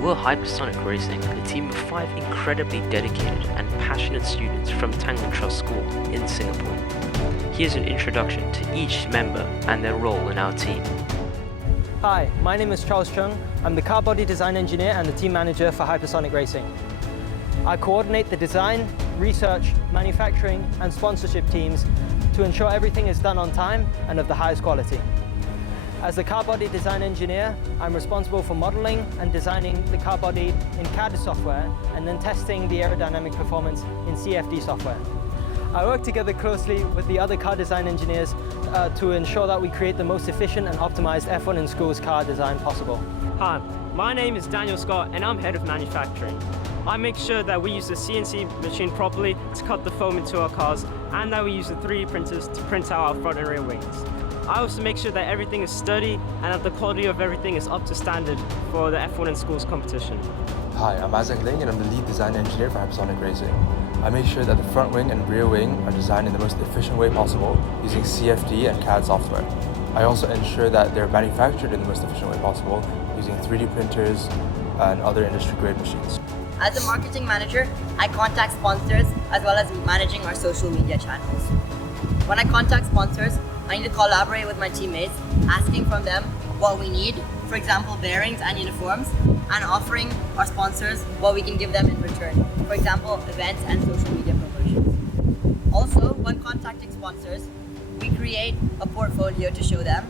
We're Hypersonic Racing, a team of 5 incredibly dedicated and passionate students from Tanglin Trust School in Singapore. Here's an introduction to each member and their role in our team. Hi, my name is Charles Chung. I'm the car body design engineer and the team manager for Hypersonic Racing. I coordinate the design, research, manufacturing and sponsorship teams to ensure everything is done on time and of the highest quality. As the car body design engineer, I'm responsible for modeling and designing the car body in CAD software and then testing the aerodynamic performance in CFD software. I work together closely with the other car design engineers to ensure that we create the most efficient and optimized F1 in Schools car design possible. Hi, my name is Daniel Scott and I'm head of manufacturing. I make sure that we use the CNC machine properly to cut the foam into our cars and that we use the 3D printers to print out our front and rear wings. I also make sure that everything is sturdy and that the quality of everything is up to standard for the F1 in Schools competition. Hi, I'm Isaac Ling and I'm the lead design engineer for Hypersonic Racing. I make sure that the front wing and rear wing are designed in the most efficient way possible using CFD and CAD software. I also ensure that they're manufactured in the most efficient way possible using 3D printers and other industry-grade machines. As a marketing manager, I contact sponsors as well as managing our social media channels. When I contact sponsors, I need to collaborate with my teammates, asking from them what we need, for example, bearings and uniforms, and offering our sponsors what we can give them in return, for example, events and social media promotions. Also, when contacting sponsors, we create a portfolio to show them,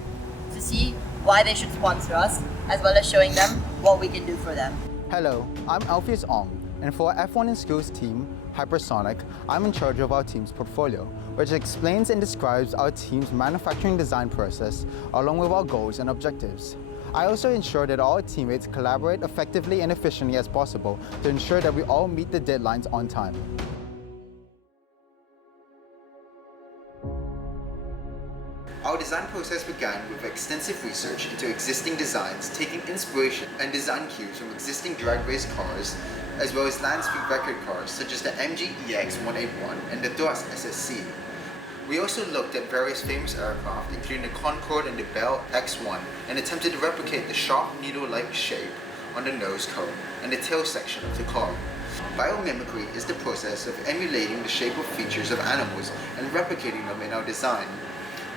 to see why they should sponsor us, as well as showing them what we can do for them. Hello, I'm Alpheus Ong, and for our F1 in Schools team, Hypersonic, I'm in charge of our team's portfolio, which explains and describes our team's manufacturing design process along with our goals and objectives. I also ensure that all teammates collaborate effectively and efficiently as possible to ensure that we all meet the deadlines on time. Our design process began with extensive research into existing designs, taking inspiration and design cues from existing drag race cars, as well as land speed record cars such as the MG EX 181 and the Thrust SSC. We also looked at various famous aircraft, including the Concorde and the Bell X1, and attempted to replicate the sharp needle-like shape on the nose cone and the tail section of the car. Biomimicry is the process of emulating the shape of features of animals and replicating them in our design.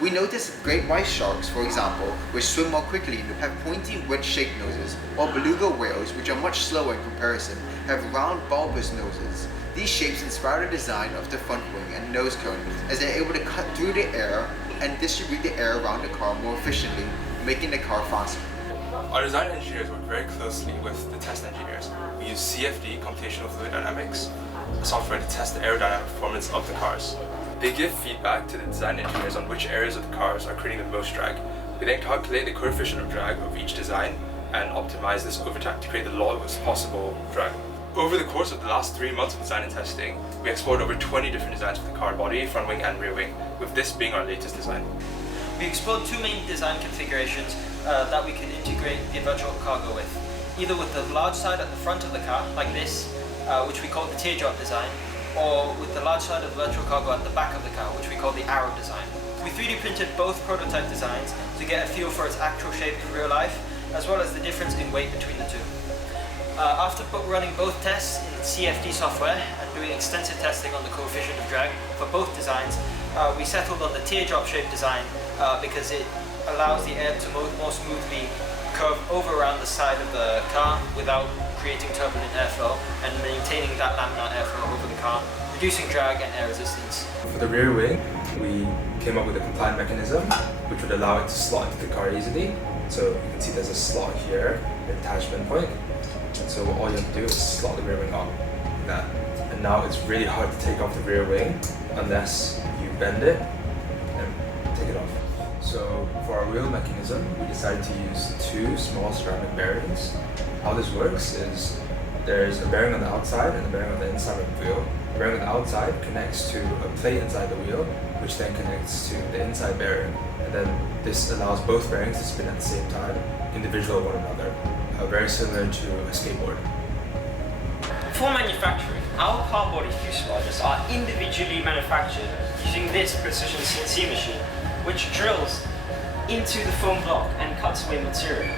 We noticed great white sharks, for example, which swim more quickly and have pointy wedge-shaped noses, while beluga whales, which are much slower in comparison, have round bulbous noses. These shapes inspire the design of the front wing and nose cone, as they are able to cut through the air and distribute the air around the car more efficiently, making the car faster. Our design engineers work very closely with the test engineers. We use CFD, computational fluid dynamics, software to test the aerodynamic performance of the cars. They give feedback to the design engineers on which areas of the cars are creating the most drag. We then calculate the coefficient of drag of each design and optimize this over time to create the lowest possible drag. Over the course of the last 3 months of design and testing, we explored over 20 different designs for the car body, front wing and rear wing, with this being our latest design. We explored 2 main design configurations that we could integrate the virtual cargo with. Either with the large side at the front of the car, like this, which we call the teardrop design, or with the large side of the virtual cargo at the back of the car, which we call the arrow design. We 3D printed both prototype designs to get a feel for its actual shape in real life, as well as the difference in weight between the two. After running both tests in CFD software and doing extensive testing on the coefficient of drag for both designs, we settled on the teardrop shaped design because it allows the air to more smoothly curve over around the side of the car without creating turbulent airflow and maintaining that laminar airflow over the car, reducing drag and air resistance. For the rear wing, we came up with a compliant mechanism which would allow it to slot into the car easily. So you can see there's a slot here, an attachment point. And so all you have to do is slot the rear wing on like that. And now it's really hard to take off the rear wing unless you bend it and take it off. So for our wheel mechanism, we decided to use 2 small ceramic bearings. How this works is there's a bearing on the outside and a bearing on the inside of the wheel. The bearing on the outside connects to a plate inside the wheel, which then connects to the inside bearing. And then this allows both bearings to spin at the same time, individual of one another, very similar to a skateboard. For manufacturing, our car body fuselages are individually manufactured using this precision CNC machine, which drills into the foam block and cuts away material.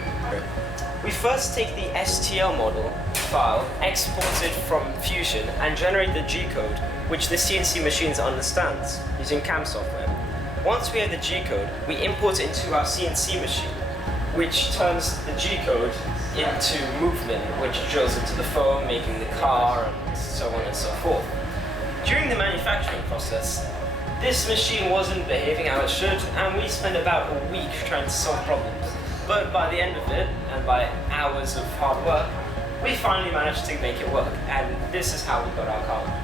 We first take the STL model file, export it from Fusion, and generate the G-code, which the CNC machines understands using CAM software. Once we have the G-code, we import it into our CNC machine, which turns the G-code into movement, which drills into the foam, making the car, and so on and so forth. During the manufacturing process, this machine wasn't behaving how it should, and we spent about a week trying to solve problems. But by the end of it, and by hours of hard work, we finally managed to make it work, and this is how we got our car.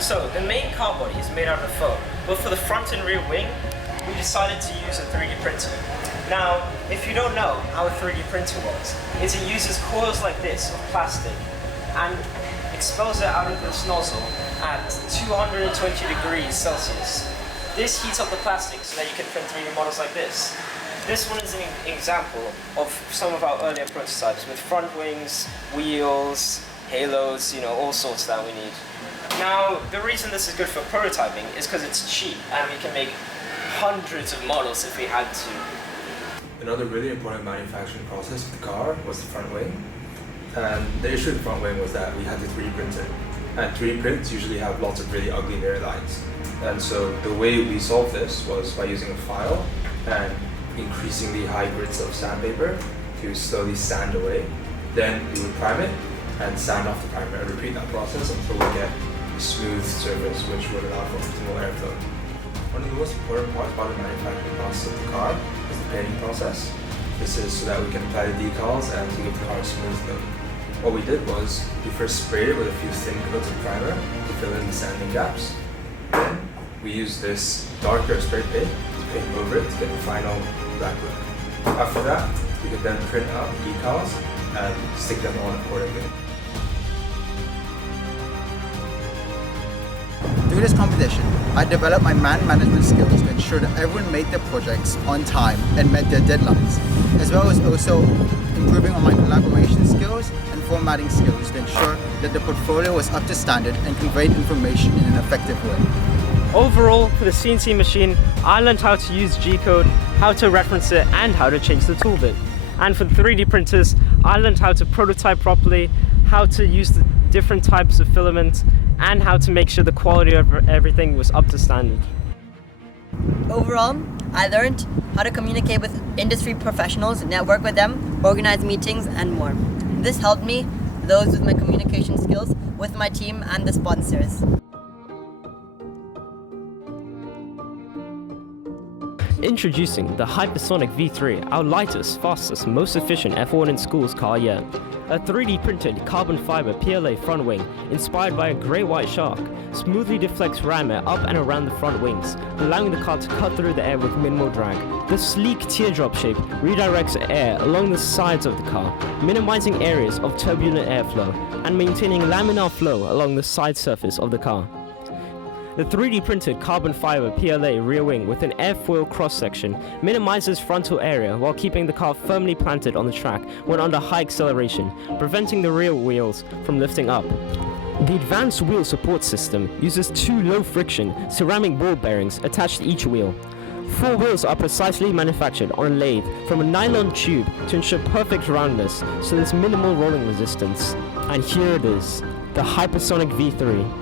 So, the main car body is made out of foam, but for the front and rear wing, we decided to use a 3D printer. Now, if you don't know how a 3D printer works, it uses coils like this of plastic and expels it out of this nozzle at 220 degrees Celsius. This heats up the plastic so that you can print 3D models like this. This one is an example of some of our earlier prototypes with front wings, wheels, halos, all sorts that we need. Now, the reason this is good for prototyping is because it's cheap and we can make hundreds of models if we had to. Another really important manufacturing process of the car was the front wing. And the issue with the front wing was that we had to 3D print it. And 3D prints usually have lots of really ugly mirror lines. And so the way we solved this was by using a file and increasingly high grids of sandpaper to slowly sand away. Then we would prime it and sand off the primer and repeat that process until we get a smooth surface which would allow for optimal airflow. One of the most important parts about the manufacturing process of the car is the painting process. This is so that we can apply the decals and to give the car a smooth look. What we did was we first sprayed it with a few thin coats of primer to fill in the sanding gaps. Then we used this darker spray paint to paint over it to get the final black look. After that, we could then print out the decals and stick them on accordingly. Through this competition, I developed my man management skills to ensure that everyone made their projects on time and met their deadlines, as well as also improving on my collaboration skills and formatting skills to ensure that the portfolio was up to standard and conveyed information in an effective way. Overall, for the CNC machine, I learned how to use G-code, how to reference it, and how to change the tool bit. And for the 3D printers, I learned how to prototype properly, how to use the different types of filament, and how to make sure the quality of everything was up to standard. Overall, I learned how to communicate with industry professionals, network with them, organize meetings, and more. This helped me, those with my communication skills, with my team and the sponsors. Introducing the Hypersonic V3, our lightest, fastest, most efficient F1 in schools car yet. A 3D printed carbon fiber PLA front wing, inspired by a grey white shark, smoothly deflects ram air up and around the front wings, allowing the car to cut through the air with minimal drag. The sleek teardrop shape redirects air along the sides of the car, minimizing areas of turbulent airflow, and maintaining laminar flow along the side surface of the car. The 3D printed carbon fiber PLA rear wing with an airfoil cross section minimizes frontal area while keeping the car firmly planted on the track when under high acceleration, preventing the rear wheels from lifting up. The advanced wheel support system uses 2 low-friction ceramic ball bearings attached to each wheel. 4 wheels are precisely manufactured on a lathe from a nylon tube to ensure perfect roundness, so there's minimal rolling resistance. And here it is, the Hypersonic V3.